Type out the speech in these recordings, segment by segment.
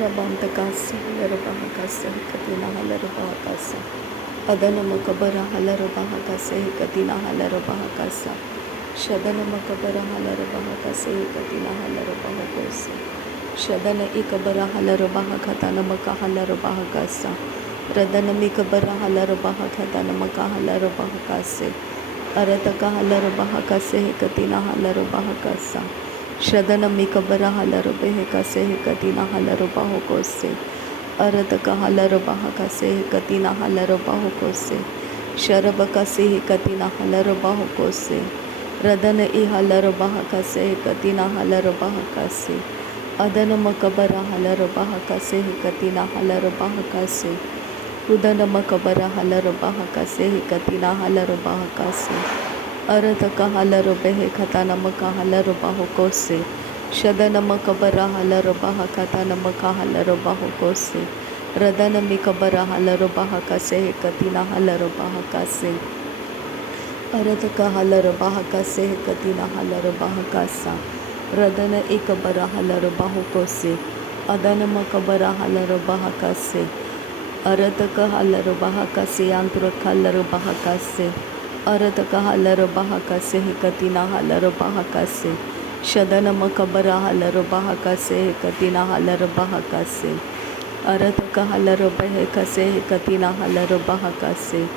Labantacasa, Larabahacasa, Katina Halarabahacasa, Adana Macabara Halarabahacasa, Katina Halarabahacasa, Shadana Macabara Halarabahacasa, Katina Halarabahacasa, Shadana Ikabara Halarabahacatana Macahalarabahacasa, Radana Mikabara Halarabahacatana Macahalarabahacase, Arataka Halarabahacase, Katina Halarabahacasa. Shadana Mikabara Halarabahakase, Katina Halarabahokose, Arataka Halarabahakase, Katina Halarabahokose, Sharabakase, Katina Halarabahokose, Radana I Halarabahakase, Katina Halarabahakase, Adana Makabara Halarabahakase, Katina Halarabahakase, Udana Makabara Halarabahakase, Katina Halarabahakase, Arataka Halarobehe Katana Makahalarabahokose, Shadana Makabara Halarabahakatana Makahalarabahokose, Radana Mikabara Halarabahakase, Katina Halarabahakase, Arataka Halarabahakase, Katina Halarabahakasa, Radana Ikabara Halarabahokose, Adana Makabara Halarabahakase, Arataka Halarabahakase, Antraka Halarabahakase, Arataka Halarabahakase, Katina Halarabahakase, Shadana Makabara Halarabahakase, Katina Halarabahakase, Arataka Halarabahakase, Katina Halarabahakase,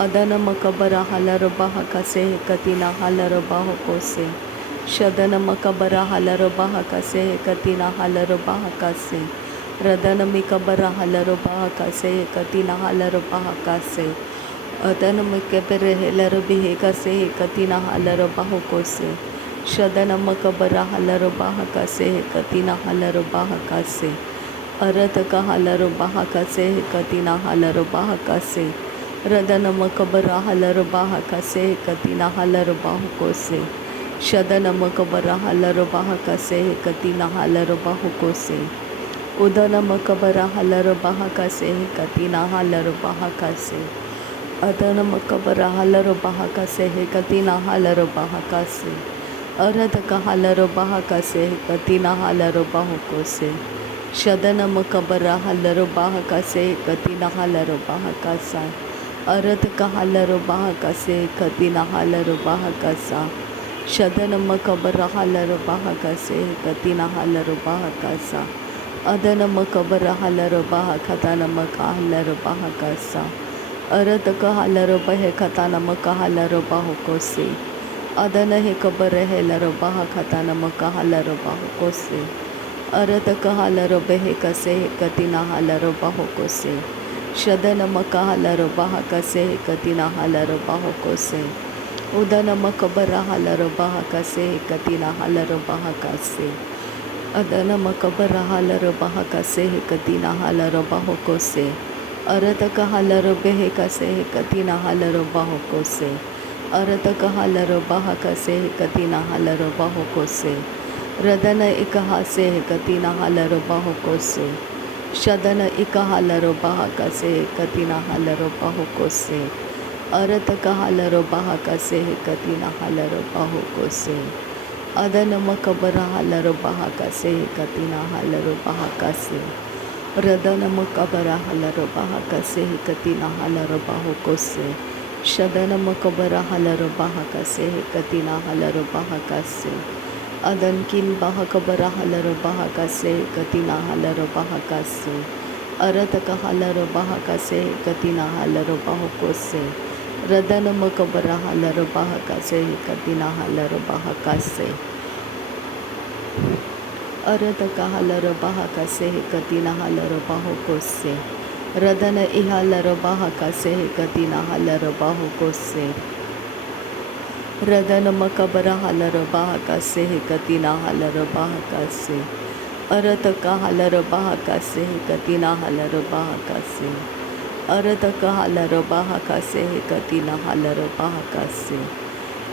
Adana Makabara Halarabahakase, Katina Halarabahakose, Shadana Makabara Halarabahakase, Katina Halarabahakase, Radana Mikabara Halarabahakase, Katina Halarabahakase, Adana Makabara Halarabahakase, Katina Halarabahakose, Shadana Makabara Halarabahakase, Katina Halarabahakase, Arataka Halarabahakase, Katina Halarabahakase, Radana Makabara Halarabahakase, Katina Halarabahakose, Shadana Makabara Halarabahakase, Katina Halarabahakose, Udana Makabara Halarabahakase, Katina Halarabahakase, Adana Makabara Halarabahakase, Katina Halarabahakase, Arataka Halarabahakase, Katina Halarabahakose, Shadana Makabara Halarabahakase, Katina Halarabahakasa, Arataka Halarabahakase, Katina Halarabahakasa, Shadana Makabara Halarabahakase, Katina Halarabahakasa, Adana Makabara Halarabahakatana Makahalarabahakasa, Arataka Halarabahakatana Makahalarabahakose, Adana Hekabara Halarabahakatana Makahalarabahakose, Arataka Halarabahakase, Katina Halarabahakose, Shadana Makahalarabahakase, Katina Halarabahakose, Udana Makabara Halarabahakase, Katina Halarabahakase, Adana Makabara Halarabahakase, Katina Halarabahakose, Arataka Halarabahakase, Katina Halarabahakose, Arataka Halarabahakase, Katina Halarabahakose, Radana Ikahase, Katina Halarabahakose, Shadana Ikahalarabahakase, Katina Halarabahakose, Arataka Halarabahakase, Katina Halarabahakose, Adana Makabara Halarabahakase, Katina Halarabahakase, Radana Makabara Halarabahakase, Katina Halarabahakose, Shadana Makabara Halarabahakase, Katina Halarabahakase, Adankin Bahakabara Halarabahakase, Katina Halarabahakase, Arataka Halarabahakase, Katina Halarabahakose, Radana Makabara Halarabahakase, Katina Halarabahakase, Arataka Halarabahakase, Katina Halarabahakose, Radana Ihalarabahakase, Katina Halarabahakose, Radana Makabara Halarabahakase, Katina Halarabahakase, Arataka Halarabahakase, Katina Halarabahakase, Arataka Halarabahakase, Katina Halarabahakase,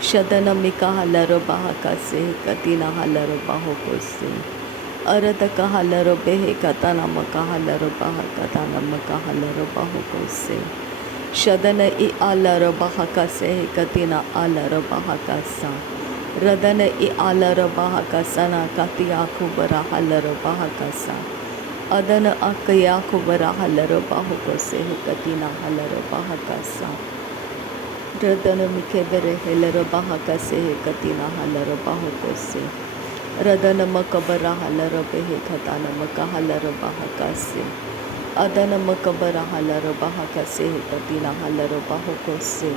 Shadana Mika Halarabahakase, Katina Halarabahakose, Arataka Halarabehe Katana Maka Halarabahakatana Maka Halarabahakose, Shadana I Alarabahakase, Katina Alarabahakasa, Radana I Alarabahakasana, Katia Kubara Halarabahakasa, अदन अकया कुबरा huller बाहुको से कतिना huller बाहकासा रदन मिखे बेरे हेलर बाहका से कतिना huller बाहुको से रदन मकबरा huller बेहे खतान मका huller बाहका से अदन मकबरा हलर बाहका से कतिना हलर बाहुको से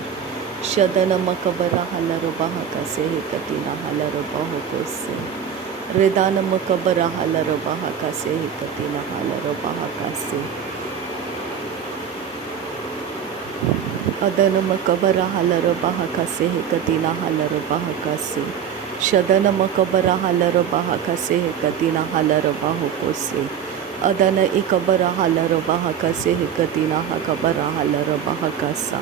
शदन मकबरा हलर बाहका से कतिना हलर बाहुको से रेदान मकबरा हलर बाहका से कतिना हलर बाहका से अदन मकबरा हलर बाहका से कतिना हलर बाहका से शदन मकबरा हलर बाहका से कतिना हलर बाहुको से अदन इकबरा हलर बाहका से कतिना हकबरा हलर बाहका सा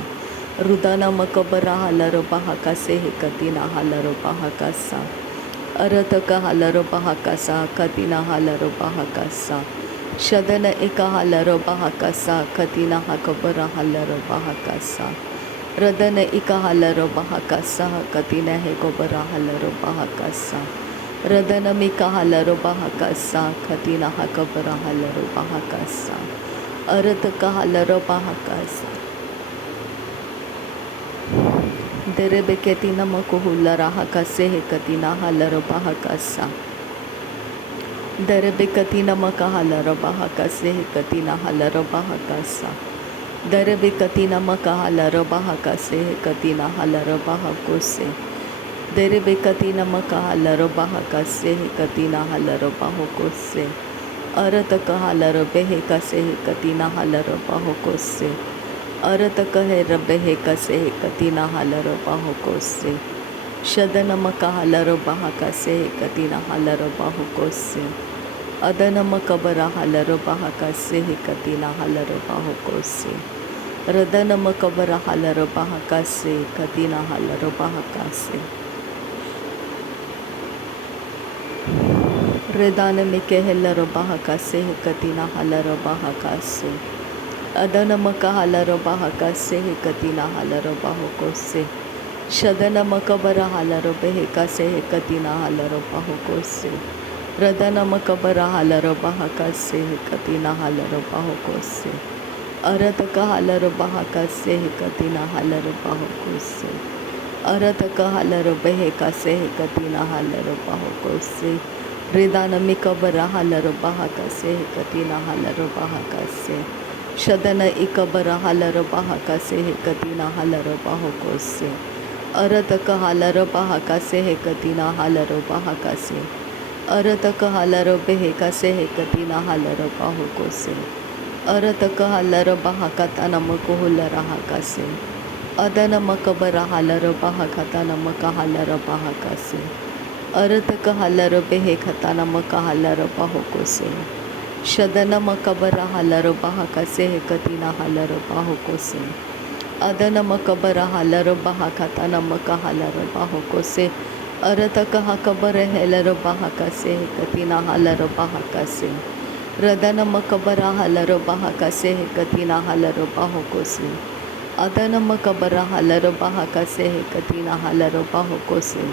रुदाना मकबरा हलर बाहका से कतिना हलर बाहका सा अरत का हलर बाहका सा कतिना हलर बाहका सा शदन एका हलर बाहका सा कतिना हकबरा हलर बाहका सा रदन इका हलर बाहका सा कतिना है गोबरा हलर बाहका सा रदन मिका हलर बाहका सा कतिना हकबरा हलर बाहका सा अरत का हलर बाहका सा दरे बेकेतिना मकुहुला राहका से कतिना हलर बाहका सा दरे बेकतिना मका हलर बाहका से कतिना हलर बाहका सा दरे बेकतिना मका हलर बाहका से कतिना हलर बाहको से दरे बेकतिना मका हलर बाहका से कतिना हलर बाहको से अरत का हलर बेहेका से कतिना हलर बाहको से अरत कहे रबे है कसे कतिना हलर बाहुको से शदन मका हलर बाहका से कतिना हलर बाहुको से अदन मकबरा हलर बाहका से कतिना हलर बाहुको से रदन मकबरा हलर बाहका से कतिना हलर बाहका से रेदान में कहलर बाहका से कतिना हलर बाहका से अदन मका हलर बाहका से कतिना हलर बाहुको से शदन मकबरा हलर बेहका से कतिना हलर बाहुको से रदन मकबरा हलर बाहका से कतिना हलर बाहुको से अरत का हलर बाहका से कतिना हलर बाहुको से अरत का हलर बेहका से कतिना हलर बाहुको से रेदान मिकबरा हलर बाहका से कतिना हलर बाहका से शदन इकबरा हलर बाहका से कतिना हलर बाहुको से अरत का हलर बाहका से कतिना हलर बाहका से अरत का हलर बेहका से कतिना हलर बाहुको से अरत का हलर बाहका तनम कोहुल राहका से अदन मकबरा हलर बाहका तनम का हलर बाहका से अरत का हलर बेहका तनम का हलर बाहुको से शदन मकबरा हलर बाहका से कतिना हलर बाहुको से अदन मकबरा हलर बाहका तनम का हलर बाहुको से अरत कहा कबर हेलर बाहका से कतिना हलर बाहका से रदन मकबरा हलर बाहका से कतिना हलर बाहुको से अदन मकबरा हलर बाहका से कतिना हलर बाहुको से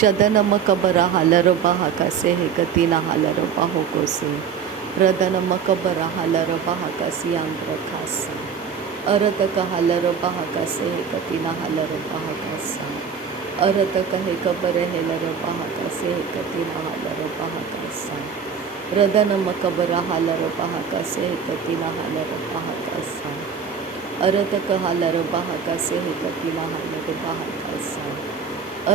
शदन मकबरा हलर बाहका से कतिना हलर बाहुको से रदन मकबरा हलर बाहका सियांद्र खासा अरत का हलर बाहका से कतिना हलर बाहका सा अरत कहे कबर हेलर बाहका से कतिना हलर बाहका सा रदन मकबरा हलर बाहका से कतिना हलर बाहका सा अरत का हलर बाहका से कतिना हलर बाहका सा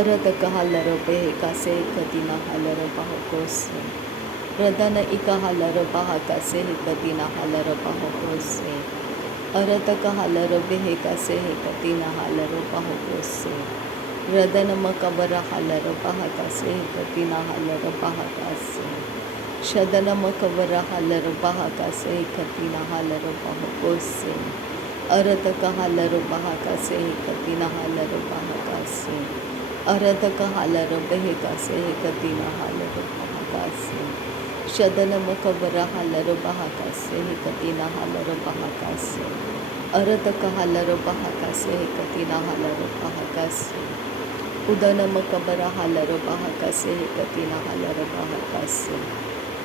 अरत का हलर बेहका से कतिना हलर बाहको से रदन इका हलर बाहका से कतिना हलर बाहुको से अरत का हलर बेहका से कतिना हलर बाहुको से रदन मकबरा हलर बाहका से कतिना हलर बाहका से शदन मकबरा हलर बाहका से कतिना हलर बाहुको से अरत का हलर बाहका से कतिना हलर बाहका से अरत का हलर बेहका से कतिना हलर बाहका से शदन मकबरा हलर बाहका से कतिना हलर बाहका से अरत का हलर बाहका से कतिना हलर बाहका से उदन मकबरा हलर बाहका से कतिना हलर बाहका से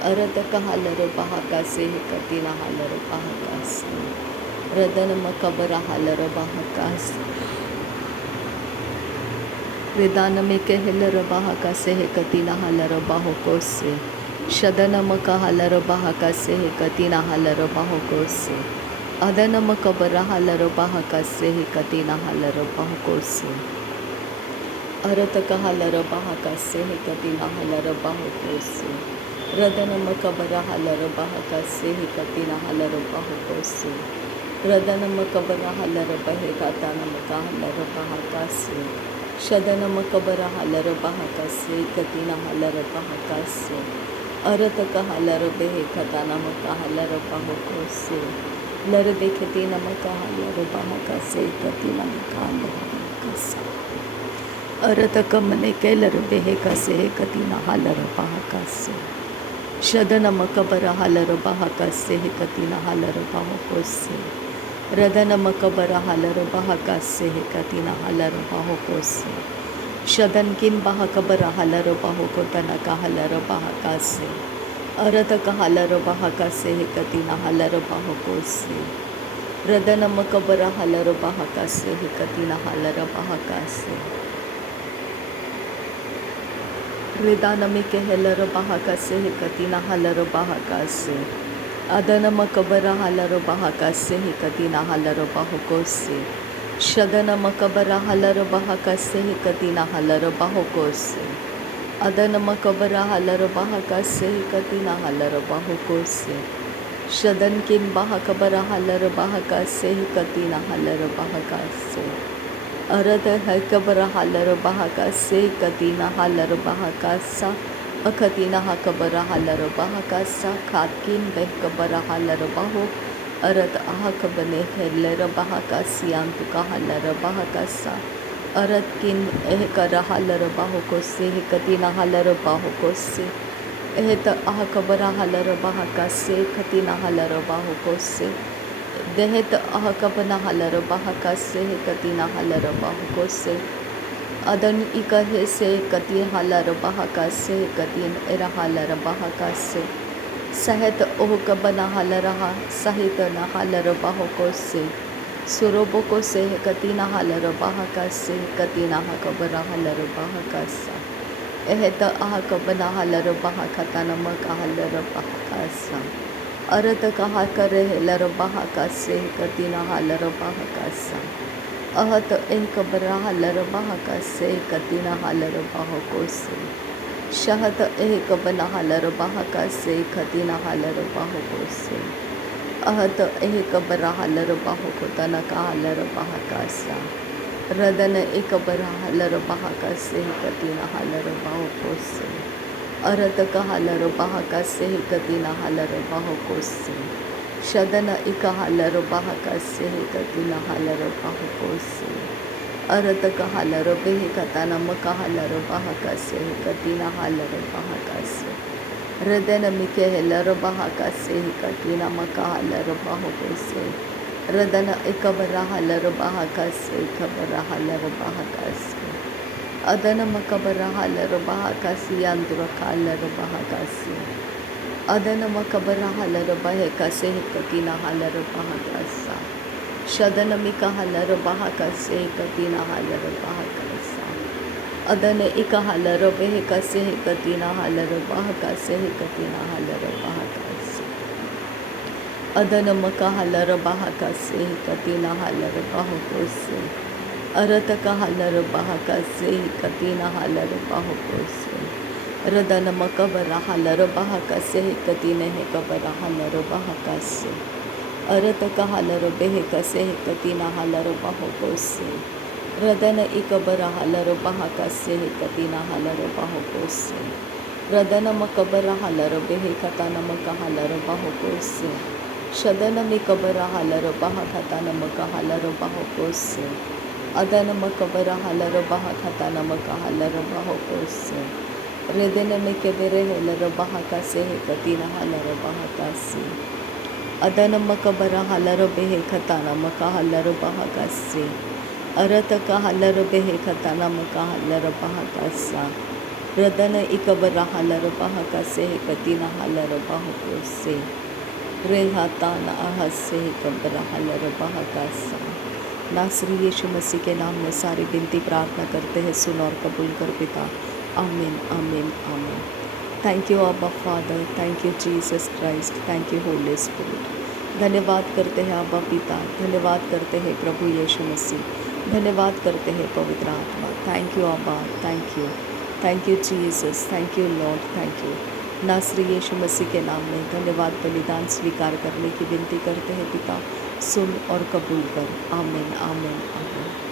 अरत कहलर बहकासे कतिना हलर बहकास रदन मकबर हलर बहकास रिदान में कहलर बहकासे कतिना हलर बहकोसे शदन मकहलर बहकासे कतिना हलर बहकोसे अदन मकबर हलर बहकासे कतिना हलर बहकोसे अरत कहलर बहकासे कतिना हलर बहकोसे रदन मकबर हलर बहकासे कतिना हलर बहकोसे रदन मकबर हलर बहकातान मकहलर बहकासे शदन मकबर हलर बहकासे कतिना हलर बहकासे अरत कहलर बहकातान मकहलर बहकोसे लर देखतीन मकहलर बहकासे कतिना मकहलर बहकासे अरत कमने केलर बहकासे कतिना हलर बहकासे शदन मकबर हलर बहकासे कतिना हलर बहकोसे रदन मकबर हलर बहकासे कतिना हलर बहकोसे शदन किन बहकबर हलर बहकोतन कहलर बहकासे अरत कहलर बहकासे कतिना हलर बहकोसे रदन मकबर हलर बहकासे कतिना हलर बहकासे रिदान में कहलर बहकासे कतिना हलर बहकासे अदन मकबर हलर बहकासे कतिना हलर बहकोसे शदन मकबर हलर बहकासे कतिना हलर बहकोसे अदन मकबर हलर बहकासे कतिना हलर बहकोसे शदन किन बहकबर हलर बहकासे कतिना हलर बहकासे अरद है कबर हलर बहकासे कतिना हलर बहकासा अखतिना हकबर हलर बहकासा खातकिन बहकबर हलर बहो अरद आहक बने हेलर बहकासियान तुका हलर बहकासा अरद किन एह कर हलर बहकोसे कतिना हलर बहकोसे एह त आहकबर हलर बहकासे कतिना हलर बहकोसे देहत अहकबना हलर बहकासे कतिना हलर बहकोसे अदन इकहे से कति हलर बहकासे कतिन एरा हलर बहकासे सहत ओहकबना हलरहा सहित न हलर बहकोसे सुरोबकोसे कतिना हलर बहकासे कतिना हकबर हलर बहकासा एहत अहकबना हलर बहकतन मका हलर बहकासा अरत कहा कर हेलर बहकासे कतिना हलर बहकासा अहत एक बरा हलर बहकासे कतिना हलर बहकोसे शहत एक बना हलर बहकासे कतिना हलर बहकोसे अहत एक बरा हलर बहकोतन का हलर बहकासा रदन एक बरा हलर बहकासे कतिना हलर बहकोसे अरत कहलर बहकासे कतिना हलर बहकोसे शदन इक हलर बहकासे कतिना हलर बहकोसे अरत कहलर बहकतन मकहलर बहकासे कतिना हलर बहकासे रदन मिकहलर बहकासे कतिना मकहलर बहकोसे रदन इक बरा हलर बहकासे खबर हलर बहकासे अदन मकबर हलर बहकासी अंदर हलर बहकासी अदन मकबर हलर बहकासे कतिना हलर बहकासा शदन मिक हलर बहकासे कतिना हलर बहकासा अदन इक हलर बहकासे कतिना हलर बहकासे कतिना हलर बहकासे अदन मक हलर बहकासे कतिना हलर बहकोसे अरत कहलर बहकासे कतिना हलर बहकोसे रदन मकबर हलर बहकासे कतिन कबर हलर बहकासे अरत कहलर बहकासे कतिना हलर बहकोसे रदन इकबर हलर बहकासे कतिना हलर बहकोसे रदन मकबर हलर बहकतन मकहलर बहकोसे शदन मिकबर हलर बहकतन मकहलर बहकोसे अदन मकबर हलर बहकतन मकहलर बहकोसे रदन मिकबर हलर बहकासे कतिना हलर बहकासे अदन मकबर हलर बहकतन मकहलर बहकासे अरत कहलर बहकतन मकहलर बहकासा रदन इकबर हालर बाहका से कतिना हालर बाहको से रेहातान आहसे कबर हालर बाहका सा। नासरी यीशु मसीह के नाम में सारी विनती प्रार्थना करते हैं, सुन और कबूल कर पिता। आमीन आमीन आमीन। थैंक यू अब्बा father, thank you Jesus Christ, thank you Holi spirit. धन्यवाद करते हैं अब्बा पिता, धन्यवाद करते हैं प्रभु यीशु मसीह, धन्यवाद करते हैं पवित्र आत्मा। थैंक यू अब्बा, thank you Jesus, thank you Lord, thank you. नासरी यीशु मसीह के नाम में धन्यवाद बलिदान स्वीकार करने की विनती करते हैं पिता, सुन और कबूल कर। आमीन आमीन आमीन।